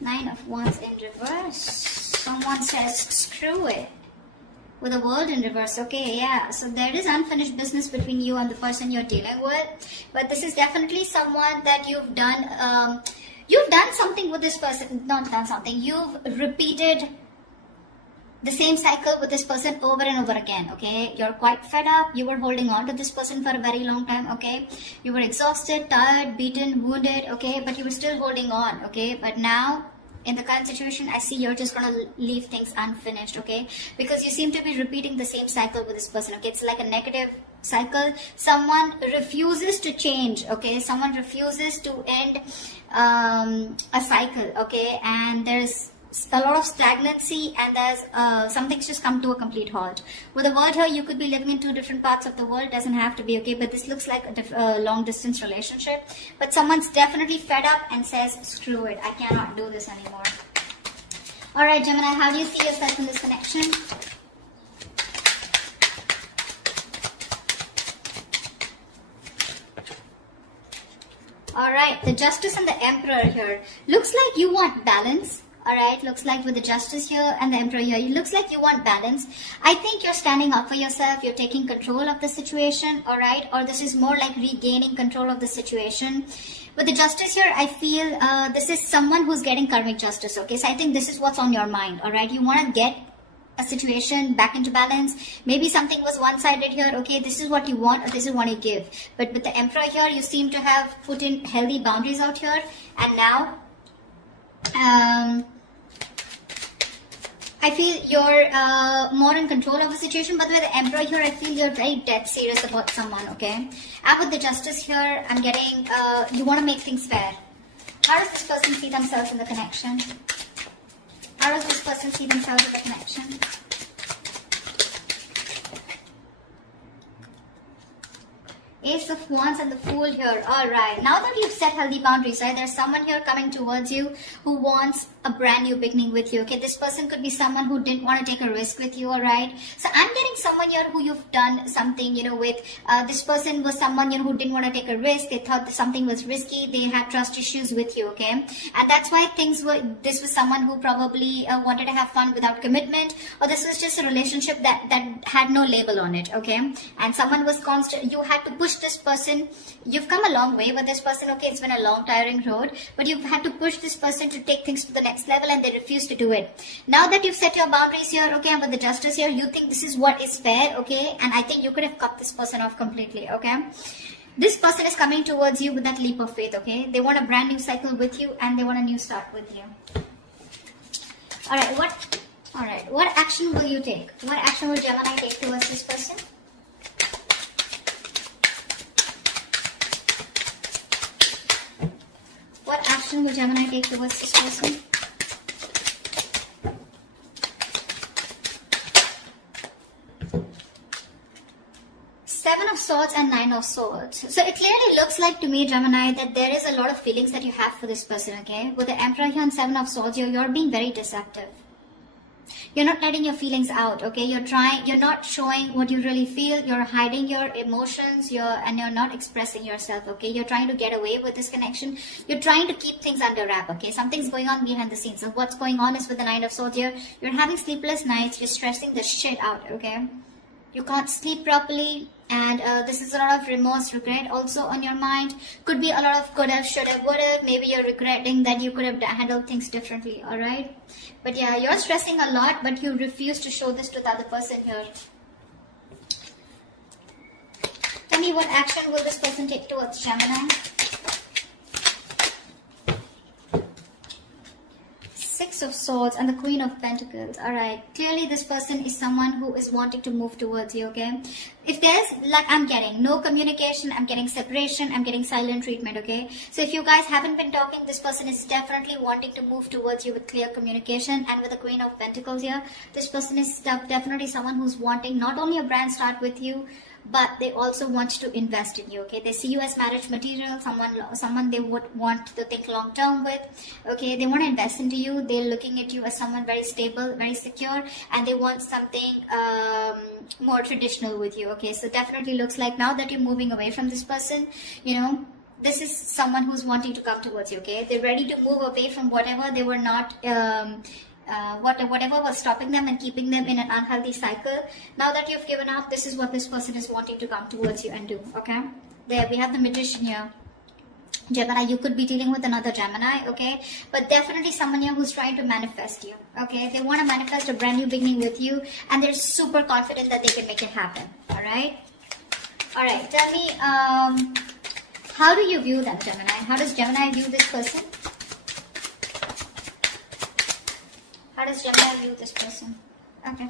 Nine of Wands in reverse. Someone says, screw it. With the World in reverse. Okay, yeah. So there is unfinished business between you and the person you're dealing with. But this is definitely someone that you've done something with this person. Not done something. You've repeated the same cycle with this person over and over again. Okay, you're quite fed up. You were holding on to this person for a very long time. Okay, you were exhausted, tired, beaten, wounded. Okay, but you were still holding on. Okay, but now in the current situation, I see you're just gonna leave things unfinished. Okay, because you seem to be repeating the same cycle with this person. Okay, it's like a negative cycle. Someone refuses to change. Okay, someone refuses to end a cycle. Okay, and there's a lot of stagnancy, and there's something's just come to a complete halt. With the world here, you could be living in two different parts of the world. Doesn't have to be. Okay, but this looks like a long distance relationship. But someone's definitely fed up and says, screw it, I cannot do this anymore. All right, Gemini, how do you see yourself in this connection? All right, the Justice and the Emperor here. Looks like you want balance. Alright, looks like with the Justice here and the Emperor here, it looks like you want balance. I think you're standing up for yourself, you're taking control of the situation, alright, or this is more like regaining control of the situation. With the Justice here, I feel this is someone who's getting karmic justice, okay? So I think this is what's on your mind, alright? You want to get a situation back into balance. Maybe something was one-sided here, okay? This is what you want or this is what you give. But with the Emperor here, you seem to have put in healthy boundaries out here, and now I feel you're more in control of the situation. But with the Emperor here, I feel you're very dead serious about someone, okay? And with the Justice here, I'm getting, you want to make things fair. How does this person see themselves in the connection? How does this person see themselves in the connection? Ace of Wands and the Fool here. Alright, now that you've set healthy boundaries, right, there's someone here coming towards you who wants a brand new beginning with you. Okay, this person could be someone who didn't want to take a risk with you. Alright, so I'm getting someone here who you've done something, you know, with. This person was someone, you know, who didn't want to take a risk. They thought that something was risky. They had trust issues with you. Okay, and that's why this was someone who probably wanted to have fun without commitment, or this was just a relationship that had no label on it. Okay, and someone was constant. You had to push this person. You've come a long way with this person. Okay, it's been a long, tiring road, but you've had to push this person to take things to the next level, and they refuse to do it. Now that you've set your boundaries here, okay, and with the Justice here, you think this is what is fair, okay, and I think you could have cut this person off completely. Okay, this person is coming towards you with that leap of faith. Okay, they want a brand new cycle with you, and they want a new start with you. All right, what action will you take? What action will Gemini take towards this person? What action will Gemini take towards this person? Seven of Swords and Nine of Swords. So it clearly looks like to me, Gemini, that there is a lot of feelings that you have for this person, okay? With the Emperor here and Seven of Swords, you're being very deceptive. You're not letting your feelings out, okay? You're not showing what you really feel. You're hiding your emotions, and you're not expressing yourself, okay? You're trying to get away with this connection. You're trying to keep things under wrap, okay? Something's going on behind the scenes. So what's going on is with the Nine of Swords here, you're having sleepless nights. You're stressing the shit out, okay? You can't sleep properly, and this is a lot of remorse, regret also on your mind. Could be a lot of could have, should have, would have. Maybe you're regretting that you could have handled things differently, alright? But yeah, you're stressing a lot, but you refuse to show this to the other person here. Tell me, what action will this person take towards Gemini? Six of Swords and the Queen of Pentacles. Alright, clearly this person is someone who is wanting to move towards you, okay? If there's, like, I'm getting no communication, I'm getting separation, I'm getting silent treatment, okay? So if you guys haven't been talking, this person is definitely wanting to move towards you with clear communication. And with the Queen of Pentacles here, this person is definitely someone who's wanting not only a brand start with you, but they also want to invest in you, okay? They see you as marriage material, someone they would want to think long term with, okay? They want to invest into you. They're looking at you as someone very stable, very secure, and they want something more traditional with you, okay? So definitely looks like now that you're moving away from this person, you know, this is someone who's wanting to come towards you, okay? They're ready to move away from whatever they were not, whatever was stopping them and keeping them in an unhealthy cycle. Now that you've given up, this is what this person is wanting to come towards you and do, okay? There, we have the Magician here. Gemini, you could be dealing with another Gemini, okay? But definitely someone here who's trying to manifest you, okay? They want to manifest a brand new beginning with you, and they're super confident that they can make it happen, all right? All right, tell me, how do you view them, Gemini? How does Gemini view this person? How does Gemini view this person? Okay.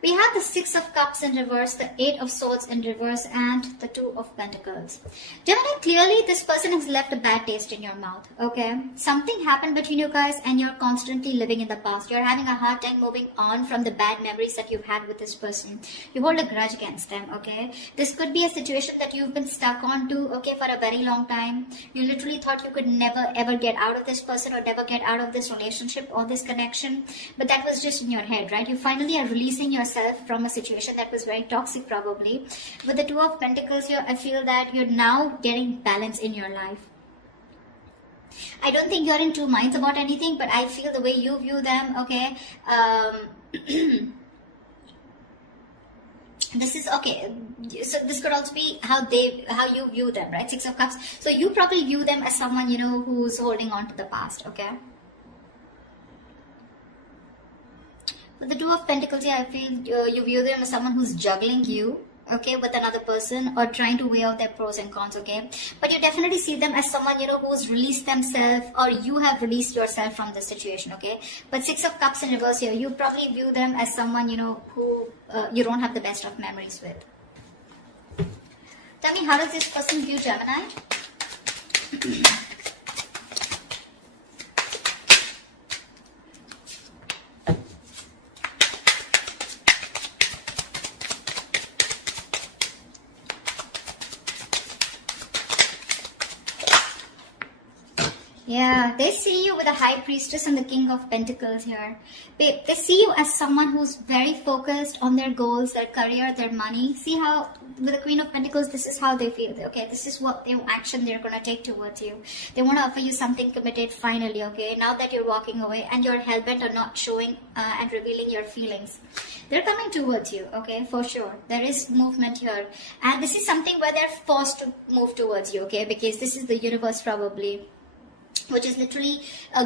We have the Six of Cups in reverse, the Eight of Swords in reverse, and the Two of Pentacles. Gemini, clearly this person has left a bad taste in your mouth, okay? Something happened between you guys and you're constantly living in the past. You're having a hard time moving on from the bad memories that you've had with this person. You hold a grudge against them, okay? This could be a situation that you've been stuck on to, okay, for a very long time. You literally thought you could never ever get out of this person or never get out of this relationship or this connection. But that was just in your head, right? You finally are releasing yourself from a situation that was very toxic probably. With the Two of Pentacles here, I feel that you're now getting balance in your life. I don't think you're in two minds about anything, but I feel the way you view them, okay, this is okay. So this could also be how you view them, right? Six of Cups. So you probably view them as someone, you know, who's holding on to the past, okay? With the Two of Pentacles here, I feel you view them as someone who's juggling you, okay, with another person, or trying to weigh out their pros and cons, okay? But you definitely see them as someone, you know, who's released themselves, or you have released yourself from the situation, okay? But Six of Cups in reverse here, you probably view them as someone, you know, who you don't have the best of memories with. Tell me, how does this person view Gemini? Yeah, they see you with the High Priestess and the King of Pentacles here. They see you as someone who's very focused on their goals, their career, their money. See how with the Queen of Pentacles, this is how they feel. Okay, this is what action they're going to take towards you. They want to offer you something committed finally, okay? Now that you're walking away and you're hell-bent on not showing and revealing your feelings. They're coming towards you, okay, for sure. There is movement here. And this is something where they're forced to move towards you, okay? Because this is the universe probably, which is literally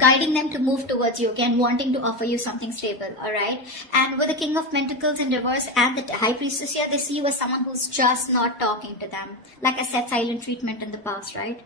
guiding them to move towards you, okay, and wanting to offer you something stable, all right? And with the King of Pentacles in reverse and the High Priestess here, they see you as someone who's just not talking to them. Like I said, silent treatment in the past, right?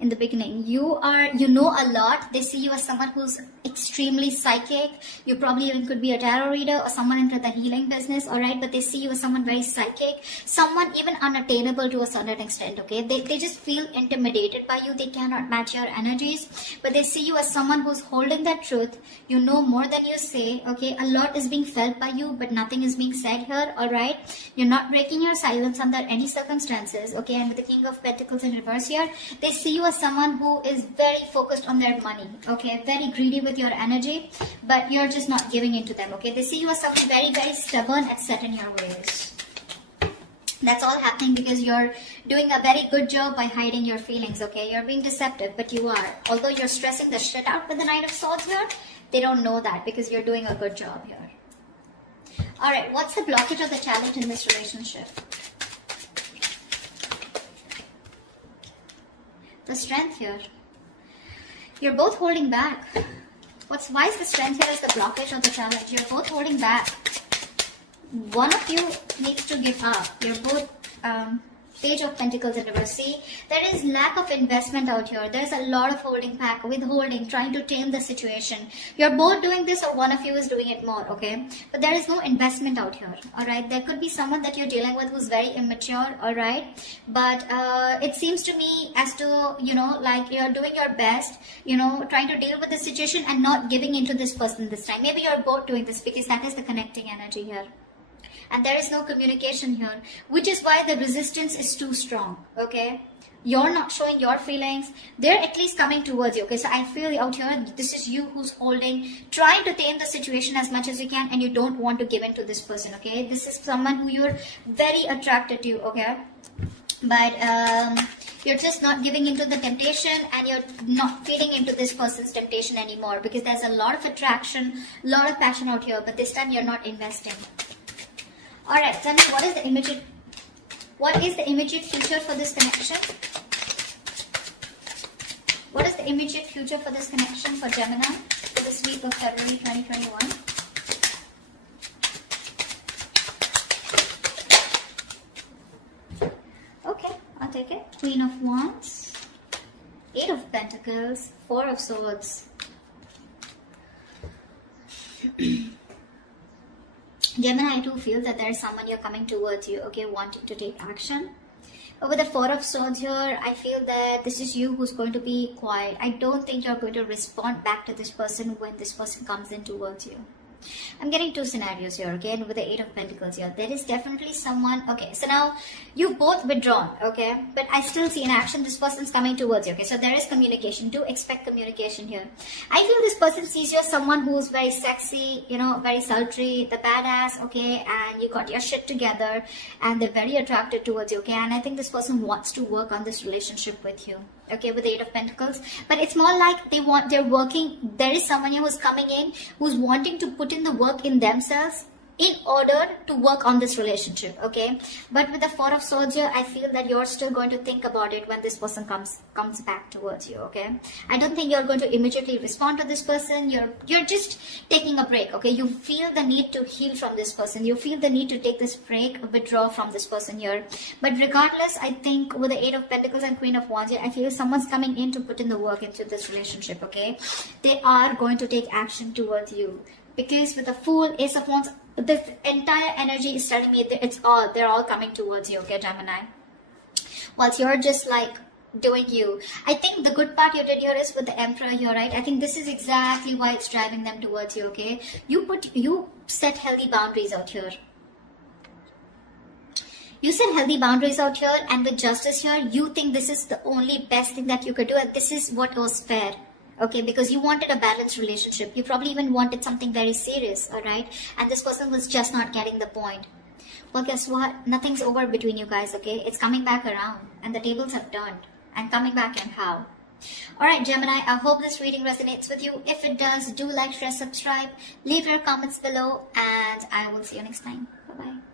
In the beginning, you know a lot. They see you as someone who's extremely psychic. You probably even could be a tarot reader or someone into the healing business, all right? But they see you as someone very psychic, someone even unattainable to a certain extent, okay? They just feel intimidated by you. They cannot match your energies, but they see you as someone who's holding that truth. You know more than you say, okay? A lot is being felt by you, but nothing is being said here, all right? You're not breaking your silence under any circumstances, okay? And with the King of Pentacles in reverse here, they see you as someone who is very focused on their money, okay, very greedy with your energy, but you're just not giving into them, okay? They see you as someone very, very stubborn and set in your ways. That's all happening because you're doing a very good job by hiding your feelings, okay? You're being deceptive, but you are. Although you're stressing the shit out with the Knight of Swords here, they don't know that because you're doing a good job here. Alright, what's the blockage or the challenge in this relationship? The Strength here. You're both holding back. Why is the Strength here as the blockage or the challenge? You're both holding back. One of you needs to give up. You're both Page of Pentacles in reverse. See, there is lack of investment out here. There's a lot of holding back, withholding, trying to tame the situation. You're both doing this or one of you is doing it more, okay? But there is no investment out here, all right? There could be someone that you're dealing with who's very immature, all right? But it seems to me as to, you know, like you're doing your best, you know, trying to deal with the situation and not giving into this person this time. Maybe you're both doing this because that is the connecting energy here. And there is no communication here, which is why the resistance is too strong, okay? You're not showing your feelings. They're at least coming towards you, okay? So I feel out here, this is you who's holding, trying to tame the situation as much as you can, and you don't want to give in to this person, okay? This is someone who you're very attracted to, okay? but you're just not giving into the temptation, and you're not feeding into this person's temptation anymore, because there's a lot of attraction, a lot of passion out here, but this time you're not investing. All right, tell me, what is the immediate future for this connection? What is the immediate future for this connection for Gemini for this week of February 2021? Okay, I'll take it. Queen of Wands, 8 of Pentacles, 4 of Swords. Gemini, I do feel that there is someone you're coming towards you, okay, wanting to take action. With the 4 of Swords here, I feel that this is you who's going to be quiet. I don't think you're going to respond back to this person when this person comes in towards you. I'm getting 2 scenarios here, okay, and with the 8 of Pentacles here, there is definitely someone, okay, so now you both withdrawn, okay, but I still see an action. This person's coming towards you, okay, so there is communication. Do expect communication here. I feel this person sees you as someone who's very sexy, you know, very sultry, the badass, okay, and you got your shit together, and they're very attracted towards you, okay, and I think this person wants to work on this relationship with you, okay, with the 8 of Pentacles, but it's more like they're working. There is someone here who's coming in, who's wanting to put in the work in themselves in order to work on this relationship, okay, but with the 4 of Swords here, I feel that you're still going to think about it when this person comes back towards you, okay. I don't think you're going to immediately respond to this person. You're just taking a break, okay. You feel the need to heal from this person. You feel the need to take this break, withdraw from this person here, but regardless, I think with the 8 of Pentacles and Queen of Wands here, I feel someone's coming in to put in the work into this relationship, okay. They are going to take action towards you, because with the Fool, Ace of Wands, this entire energy is telling me that they're all coming towards you, okay, Gemini. Whilst you're just like doing you. I think the good part you did here is with the Emperor here, right? I think this is exactly why it's driving them towards you, okay? You set healthy boundaries out here. You set healthy boundaries out here, and with Justice here, you think this is the only best thing that you could do, and this is what was fair. Okay, because you wanted a balanced relationship. You probably even wanted something very serious, all right? And this person was just not getting the point. Well, guess what? Nothing's over between you guys, okay? It's coming back around, and the tables have turned. And coming back and how? All right, Gemini, I hope this reading resonates with you. If it does, do like, share, subscribe, leave your comments below, and I will see you next time. Bye-bye.